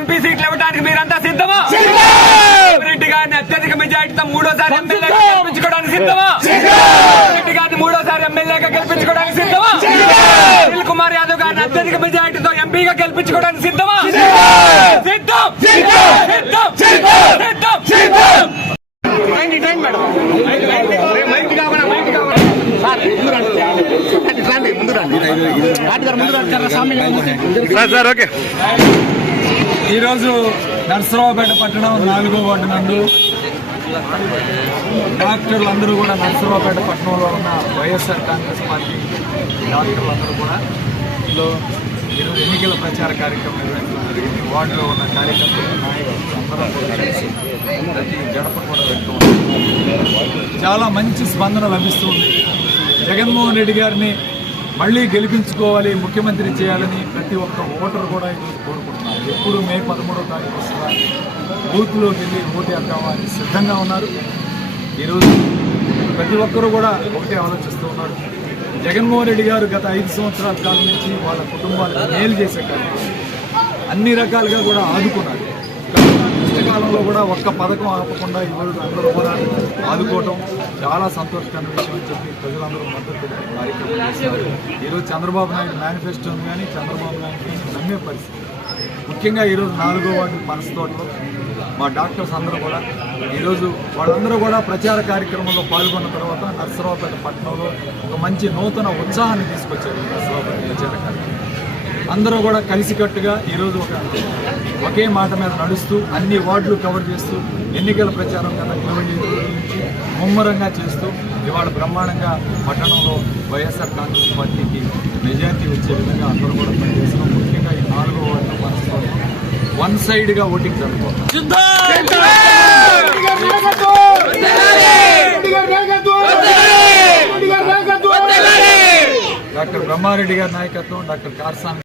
MP సీట్లు ఇవ్వడానికి మీరంతా సిద్ధమా? రెడ్డి గారిని అత్యధిక మెజార్టీతో మూడోసారి ఎమ్మెల్యేగా గెలిపించుకోవడానికి సిద్ధమా? రెడ్డి గారిని మూడోసారి ఎమ్మెల్యేగా గెలిపించుకోవడానికి సిద్ధమా? అనిల్ కుమార్ యాదవ్ గారిని అత్యధిక మెజార్టీతో ఎంపీగా గెలిపించుకోవడానికి సిద్ధమా? సిద్ధం. ఈరోజు నర్సరావుపేట పట్టణం 4వ వార్డు నందు డాక్టర్లందరూ కూడా నర్సరావుపేట పట్టణంలో ఉన్న వైఎస్ఆర్ కాంగ్రెస్ పార్టీ డాక్టర్లందరూ కూడా ఈరోజు ఎన్నికల ప్రచార కార్యక్రమం నిర్వహించడం జరిగింది. వార్డులో ఉన్న కార్యకర్తలు నాయకులు అందరూ కూడా కలిసి ప్రతి గడప కూడా వెళ్తూ ఉన్నారు. చాలా మంచి స్పందన లభిస్తుంది. జగన్మోహన్ రెడ్డి గారిని మళ్లీ గెలిపించుకోవాలి, ముఖ్యమంత్రి చేయాలని ప్రతి ఒక్క ఓటరు కూడా ఈరోజు కోరుకుంటున్నారు. ఎప్పుడు మే 13వ తారీఖు వస్తుందా బూత్లోకి వెళ్ళి ఓటు వేద్దామని సిద్ధంగా ఉన్నారు. ఈరోజు ప్రతి ఒక్కరూ కూడా ఒకటే ఆలోచిస్తూ ఉన్నారు. జగన్మోహన్ రెడ్డి గారు గత 5 సంవత్సరాల కాలం నుంచి వాళ్ళ కుటుంబాలకు మేలు చేసే కార్యక్రమం అన్ని రకాలుగా కూడా ఆదుకున్నారు. కష్టకాలంలో కూడా ఒక్క పథకం ఆపకుండా ఈరోజు అందరూ కూడా ఆదుకోవడం చాలా సంతోషకరమైన విషయం అని చెప్పి ప్రజలందరూ మద్దతు కార్యక్రమం చేస్తున్నారు. ఈరోజు చంద్రబాబు నాయుడు మేనిఫెస్టోని కానీ చంద్రబాబు నాయుడు నమ్మే పరిస్థితి. ముఖ్యంగా ఈరోజు 4వ వార్డు మనసుతోటలో మా డాక్టర్స్ అందరూ కూడా ఈరోజు వాళ్ళందరూ కూడా ప్రచార కార్యక్రమంలో పాల్గొన్న తర్వాత నర్సరావుపేట పట్టణంలో ఒక మంచి నూతన ఉత్సాహాన్ని తీసుకొచ్చారు. నర్సరావుపేట ప్రచార కార్యక్రమం అందరూ కూడా కలిసికట్టుగా ఈరోజు ఒకే మాట మీద నడుస్తూ అన్ని వార్డులు కవర్ చేస్తూ ఎన్నికల ప్రచారం కన్నా 20 నుంచి ముమ్మరంగా చేస్తూ ఇవాళ బ్రహ్మాండంగా పట్టణంలో వైఎస్ఆర్ కాంగ్రెస్ పార్టీకి మెజార్టీ వచ్చే విధంగా అందరూ కూడా పనిచేస్తున్నాం. ముఖ్యంగా ఈ 4వ వార్డు మనసులో వన్ సైడ్గా ఓటింగ్ జరుగుతుంది. డాక్టర్ బ్రహ్మారెడ్డి గారి నాయకత్వం, డాక్టర్ కార్సాన్